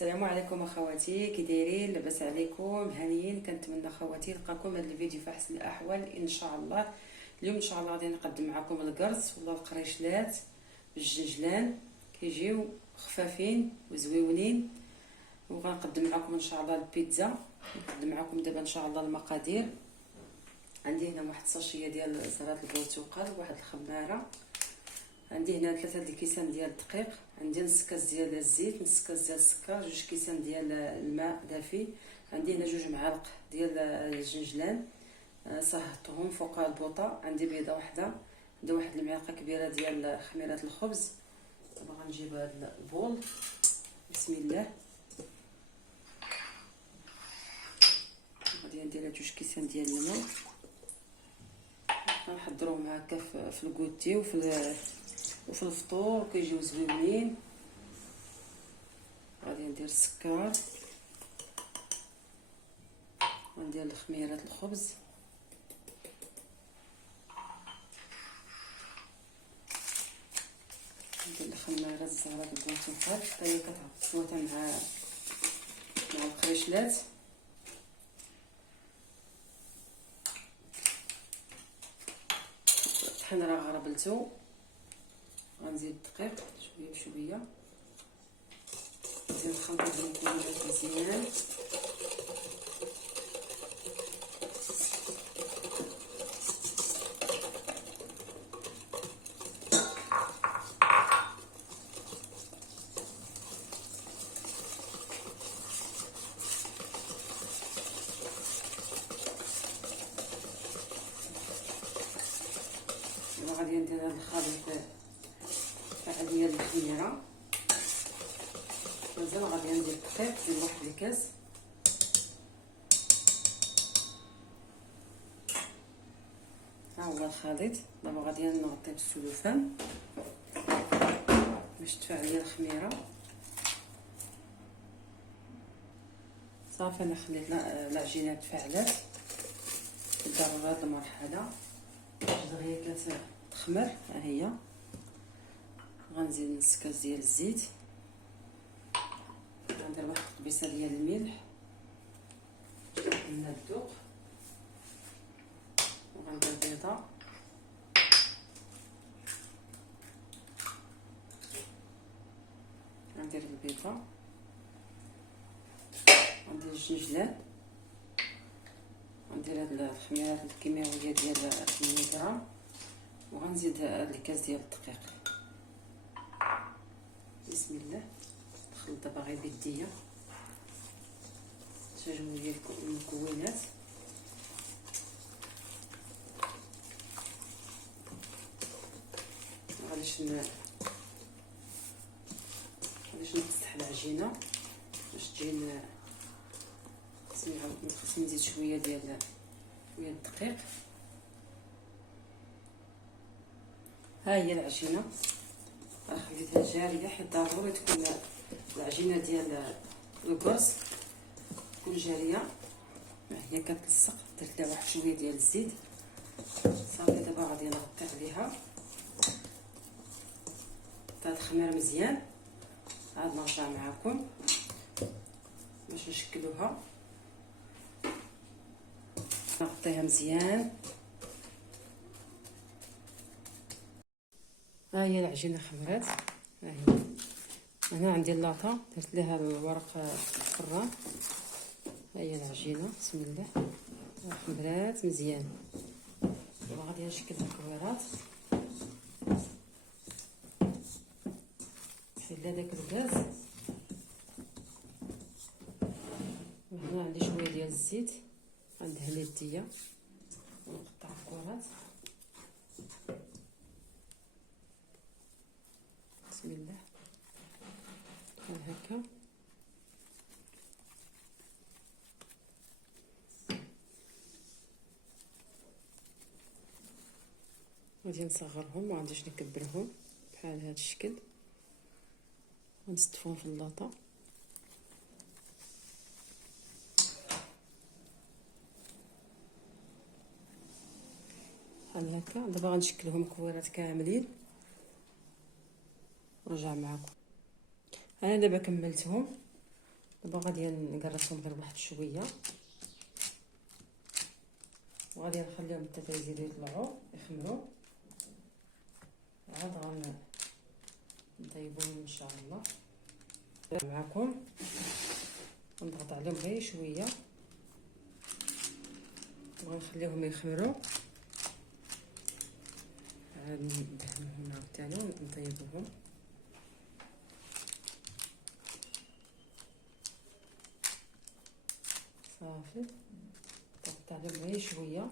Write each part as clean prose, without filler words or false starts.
السلام عليكم اخواتي، كي دايرين؟ لاباس عليكم؟ هانيين؟ كنتمنى اخواتي نلقاكم هذا الفيديو في احسن الاحوال ان شاء الله. اليوم ان شاء الله غادي نقدم معكم القرص ولا القريشلات بالجنجلان، كيجيو خفافين وزويونين. وغنقدم معكم ان شاء الله البيتزا. نقدم معكم دابا ان شاء الله المقادير. عندي هنا واحد الساشيه ديال زرات البرتقال، واحد الخماره، عندي هنا 3 الكيسان ديال الدقيق، عندي نص كاس ديال الزيت، نص كاس ديال السكر، 2 كيسان ديال الماء دافي، عندي هنا 2 معالق ديال الجنجلان صهرتهم فوق البوطه، عندي بيضه واحده، عندي واحد المعلقه كبيره ديال خميره الخبز. دابا غنجيب هذا البول، بسم الله. غادي ندير 2 كيسان ديال الماء، غنحضروهم هكا في الكوتي وفي الفطور كيجيو زوينين. غادي ندير السكر، وندير خميره الخبز، ندير الخماره الزهره بالبرتقال حتى هي كتعطيوها مع القريشلات. الطحين راه غربلتو، غنزيد الدقيق شويه بشويه، نزيد نخلط هاد المكونات مزيان. غادي ندير هاد الخليط تاع ديال الخميره، مازال غادي ندير الدقيق ديال واحد الكاس، ها هو الخليط. دابا غادي نغطي بالسلوفان باش تفاعل لي الخميره. صافي انا خليت العجينه تفاعلات، ضروري هاد المرحله باش دغيا كتخمر. ها هي، غنزيد نص كاس ديال الزيت، غندير واحد القبيصه ديال الملح من الذوق، وغندير بيضه، غندير البيضه، غندير الجنجلان، غندير هاد الخميره الكيماويه ديال 8 غرام، وغنزيد هاد الكاس ديال الدقيق. بسم الله. نخلط دابا غير بيديا تجميع المكونات. غاديش نقصح العجينه باش تجي خصني نزيد شويه ديال الدقيق. ها هي العجينه، راه خليتها جاريه حيت ضروري تكون العجينه ديال القرص تكون جاريه. هي كتلصق، درت لها واحد شويه ديال الزيت. صافي دابا غادي نغطي عليها حتى تخمر مزيان، عاد نرجع معكم باش نشكلوها. نغطيها مزيان. ها هي العجينه خمرات، ها هي. هنا عندي اللاطه درت لها الورق الفران. ها هي العجينه، بسم الله، خمرات مزيان. دابا غادي نشكل الكويرات، نحيد لها داك الغاز. وهنا عندي شويه ديال الزيت، غندهن يديا ونقطع الكرات. بسم الله، بحال هكا. غادي نصغرهم، ما غاديش نكبرهم، بحال هذا الشكل. غنستفهم في اللاطه. بحال هكا. دابا غنشكلهم كويرات كاملين ونرجع معكم. انا دابا كملتهم، دابا غادي نقرصهم غير واحد شويه، وغادي نخليهم حتى يزيدوا يطلعوا يخمروا، عاد غنطيبوهم ان شاء الله معكم. نضغط عليهم غير شويه وغنخليهم يخمروا، عاد ندهنهم عاوتاني ونطيبوهم. صافي ضغطت عليهم غير شويه،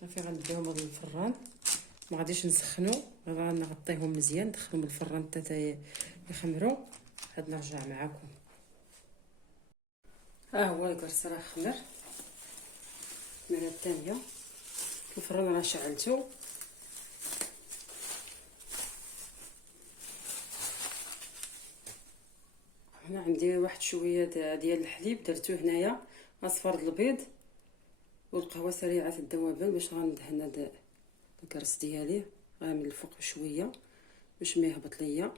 صافي غنديهم للفران، ما غاديش نسخنو، غير غنغطيهم مزيان ندخلهم للفران حتى يخمروا، عاد نرجع معكم. ها هو القرص راه خمر المره الثانيه، الفران راه شعلتو. هنا عندي واحد شويه ديال الحليب درتو هنايا، اصفر البيض والقهوه سريعه الذوبان باش غندهن هذا القرص ديالي غير من الفوق شويه باش ما يهبط ليا.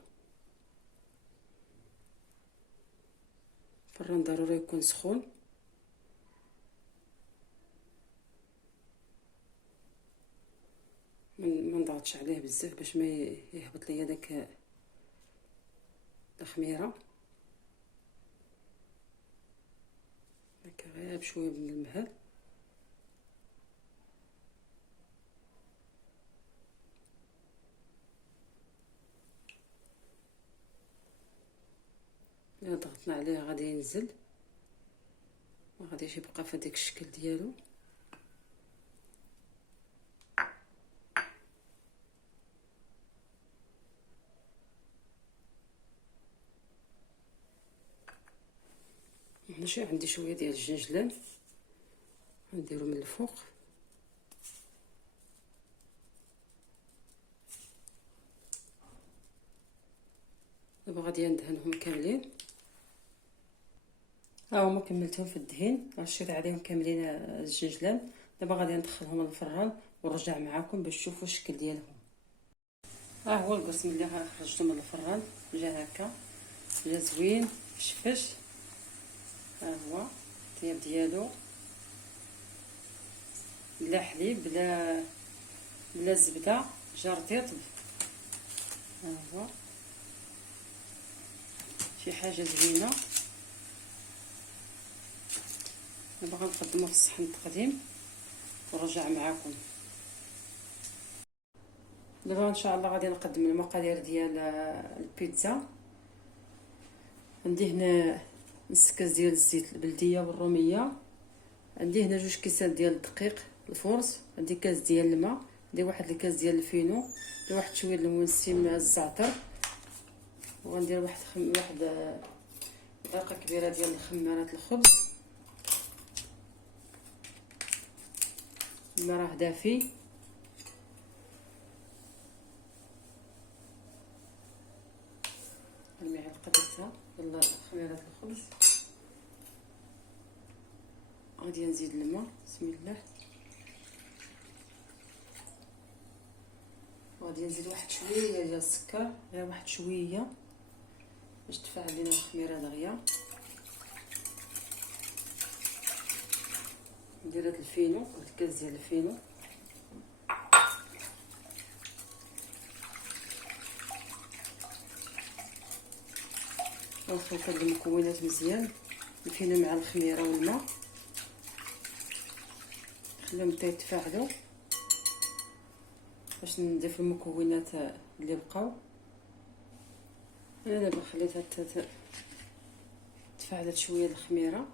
الفران ضروري يكون سخون. ما نضغطش عليه بزاف باش ما يهبط ليا داك الخميره، هكا غير بشويه من المهل. الا ضغطنا عليه غادي ينزل، ما غاديش يبقى في هذاك الشكل ديالو. هنا عندي شويه ديال الجنجلان نديرو من الفوق، دابا غادي ندهنهم كاملين. ها هما كملتهم في الدهين، رشيت عليهم كاملين الجنجلان. دابا غادي ندخلهم للفران ونرجع معكم باش تشوفوا الشكل ديالهم. ها هو القرص ملي خرجته من الفران جا هكا، جا زوين شفش. ها هو الطياب ديالو بلا حليب بلا زبده، جا رطيب. ها هو شي حاجه زوينه. دابا غنقدمو في الصحن التقديم ونرجع معكم. دابا ان شاء الله غادي نقدم المقادير ديال البيتزا. عندي هنا نص كاس ديال الزيت البلديه والروميه، عندي هنا 2 كيسان ديال الدقيق الفورس، عندي كاس ديال الماء، عندي واحد الكاس ديال الفينو، عندي واحد شويه المنسم الزعتر، وغندير واحد معلقه كبيره ديال الخمارات الخبز. الماء راه دافي، المعلقه درتها ديال خميره الخبز. غادي نزيد الماء، بسم الله. وغادي نزيد واحد شويه ديال السكر، غير واحد شويه باش تفاعل لينا الخميره دغيا. ندير هاد الفينو، هاد الكاس ديال الفينو، ونخلط هاد المكونات مزيان، الفينو مع الخميره والماء، نخليهم حتى يتفاعلوا باش نضيف المكونات اللي بقاو. انا دابا خليتها تفاعلت شويه الخميره،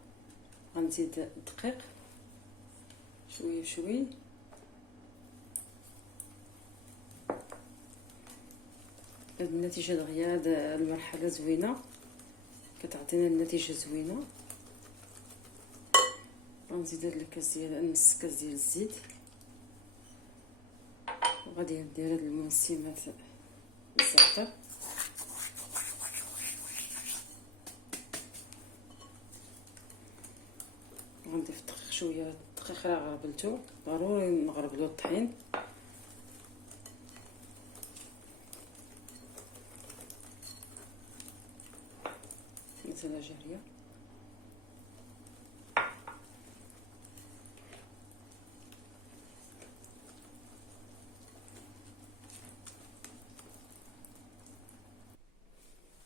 غنزيد الدقيق شويه بشويه. هاد النتيجه دغيا، هاد المرحله زوينه، كتعطينا النتيجه زوينه. غنزيد هاد الكاس ديال نص كاس ديال الزيت، وغادي ندير هاد المنسمات الزعتر، غنضيف الدقيق شويه. الدقيق راه غربلتو، ضروري نغربلو الطحين. غسالة جارية.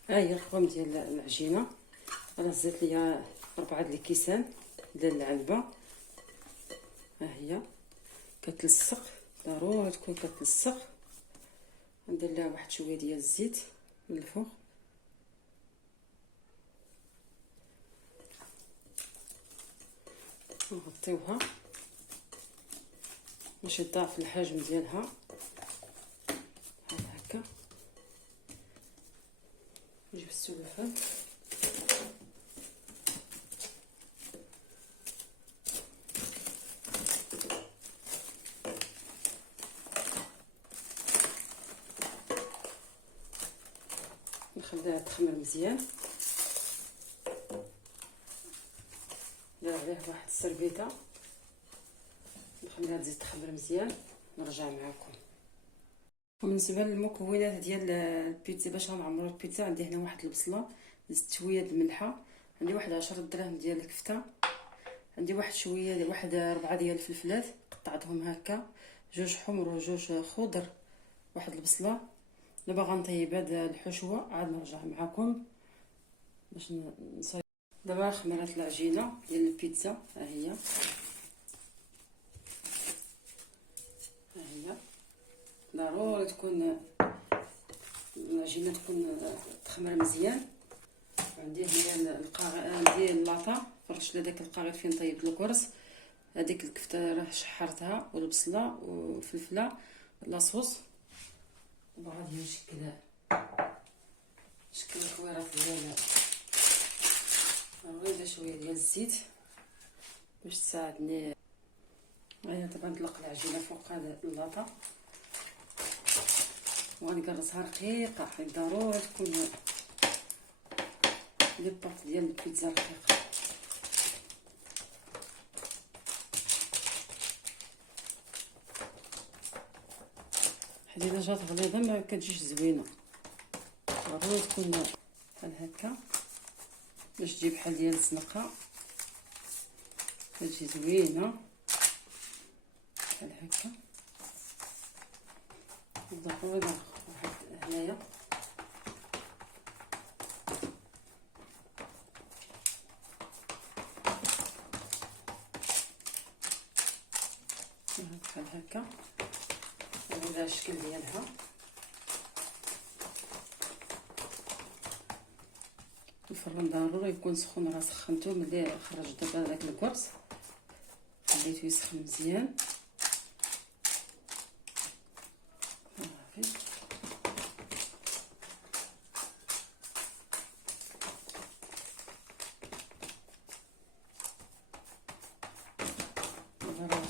ها هي القوام ديال العجينه. راه زدت ليا 4 د الكيسان ديال العنبه. ها هي كتلصق، ضروري تكون كتلصق. ندير لها واحد شويه ديال الزيت من الفوق. نغطيوها باش يضاعف الحجم ديالها بحال هكا. نجيب السلوفان نخليها تخمر مزيان. ندير عليه واحد السربيطه نخليها تزيد تخمر مزيان. نرجع معكم. وبالنسبه للمكونات ديال البيتزا باش غنعمرو البيتزا، عندي هنا واحد البصله، زدت شويه د الملحه، عندي واحد 10 دراهم ديال الكفته، عندي واحد شويه واحد 4 ديال الفلفلات قطعتهم هكا، 2 حمر و2 خضر، واحد البصله. دابا غنطيب هاد الحشوه عاد نرجع معكم باش نصايب. دابا خمرات العجينه ديال البيتزا. ها هي ضروري تكون العجينه تكون تخمر مزيان. عندي هنا عندي اللاطه، فرشت لداك القاغيط فين طيبت الكرز. هذيك الكفته راه شحرتها والبصله والفلفله لاصوص. دابا غادي نشكل الكويرات ديال ضروري شويه ديال الزيت باش تساعدني. هيا دابا نطلق العجينه فوق هذا اللاطه وغنقرصها رقيقه، حيت ضروري تكون لي بارط ديال البيتزا رقيقه. حيت الا جات غليظه ما كتجيش زوينه، ضروري تكون بحال هكا باش تجي بحال ديال الزنقه، كتجي زوينه بحال هكا. ضروري واحد هنايا بحال هكا. هذا الشكل ديالها. الفرن ضروري يكون سخون، راه سخنته ملي خرجت دابا داك الكرز خليته يسخن مزيان.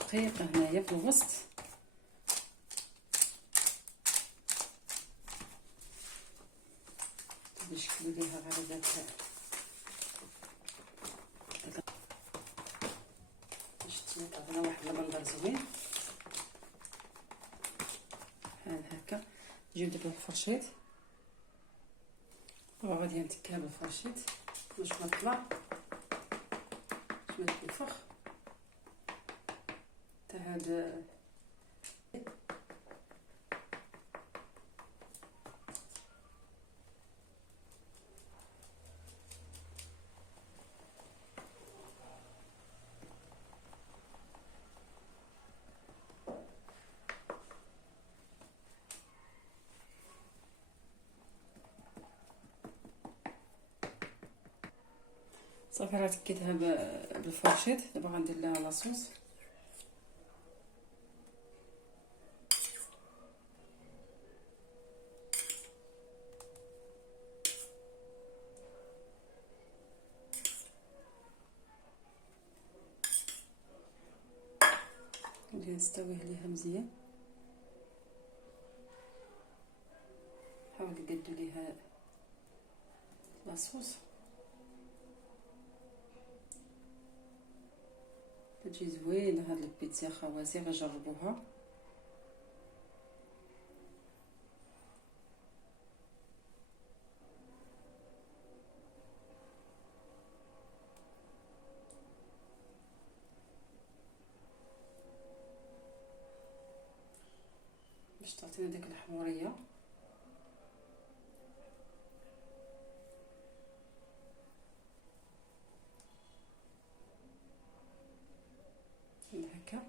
دقيقه هنايا في الوسط. نشكلو ليها غير داك باش تعطينا واحد المنظر زوين بحال هكا. نجيب دابا الفرشيط وغادي نتكها بالفرشيط باش ما تطلع، باش ما تنفخ حتى هاد. صافي راه تكيتها بالفرشيط. دابا غندير لها لاصوص. غادي نستويه ليها مزيان. حاول تقادو ليها لاصوص تجي زوينه. هاد البيتزا خواتي غنجربوها. باش تعطينا ديك الحموريه. هكا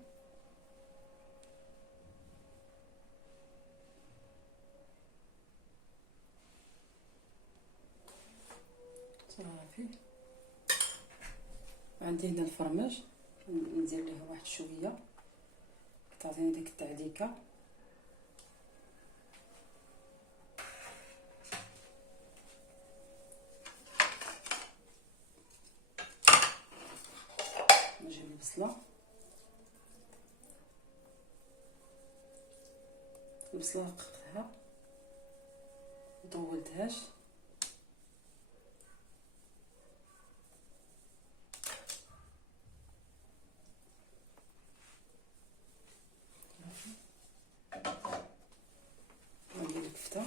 صافي. عندي هنا الفرماج، ندير ليه واحد شويه تعطيني ديك التعليكه. نجيب البصله، رققتها مطولتهاش. ندير الكفته،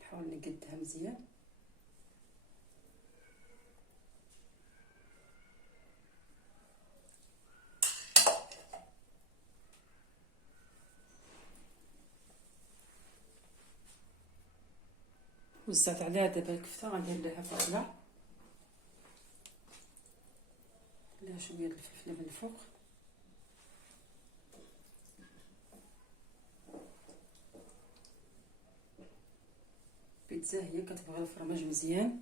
نحاول نقدها مزيان. وزعت عليها دابا الكفته، غندير لها فاصله، لها شويه الفلفل من الفوق. البيتزا هي كتبغي الفرماج مزيان.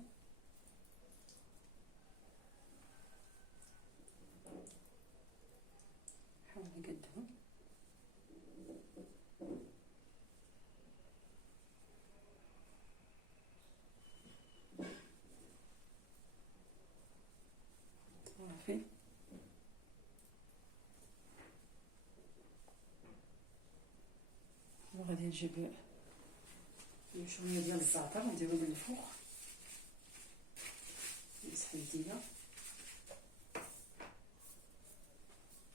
نحاول نقدهم. صافي. وغادي نجيب شويه ديال الزعتر نديرو من الفوق، نمسح يديا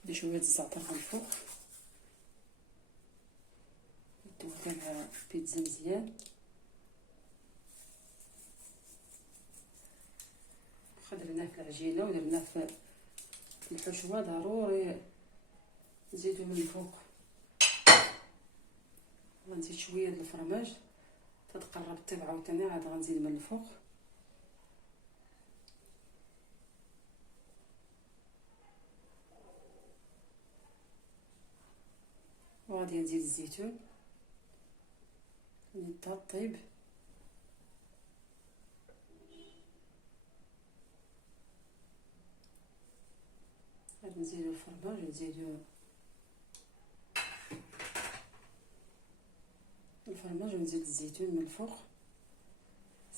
بشويه الزعتر من الفوق. ندوزها مع البيتزا مزيان. واخا درناه في العجينه ودرناه في الحشوه، ضروري نزيدو من الفوق. غنزيد شويه د الفرماج تتقرب طيب، عاوتاني عاد غنزيد من الفوق. وغادي نزيد الزيتون نبدا طيب. غادي نزيدو الفرماج، نزيدو الفرماج ونزيد الزيتون من الفوق.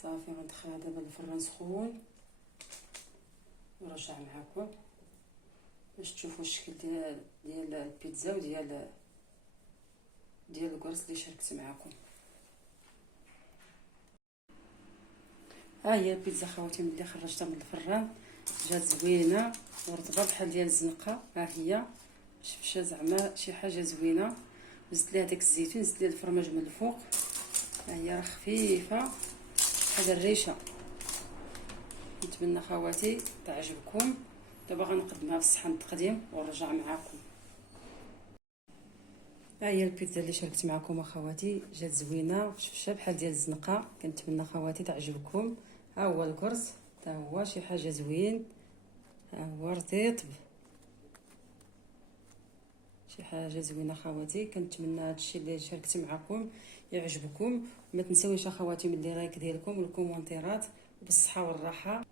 صافي غندخلها دابا للفران سخون ونرجع معاكم باش تشوفوا الشكل ديال البيتزا وديال الكرص اللي شاركت معاكم. ها هي البيتزا خواتي ملي خرجتها من الفران جات زوينه ورطبه بحال ديال الزنقه. ها هي شفتها زعما شي حاجه زوينه. زدت ليها داك الزيتون، زدت ليها الفرماج من الفوق. ها هي راه خفيفه بحال الريشه. نتمنى خواتي تعجبكم. دابا غنقدمها في الصحن التقديم ونرجع معاكم. ها هي البيتزا اللي شاركت معكم اخواتي، جات زوينه شفتها بحال ديال الزنقه. كنتمنى خواتي تعجبكم. ها هو الكرز، حتى هو شي حاجه زوين. ها هو رطيب، شي حاجه زوينه خواتي. كنتمنى هادشي اللي شاركت معكم يعجبكم. ما تنساوش اخواتي من اللايك ديالكم والكومونتيرات، وبالصحه والراحه.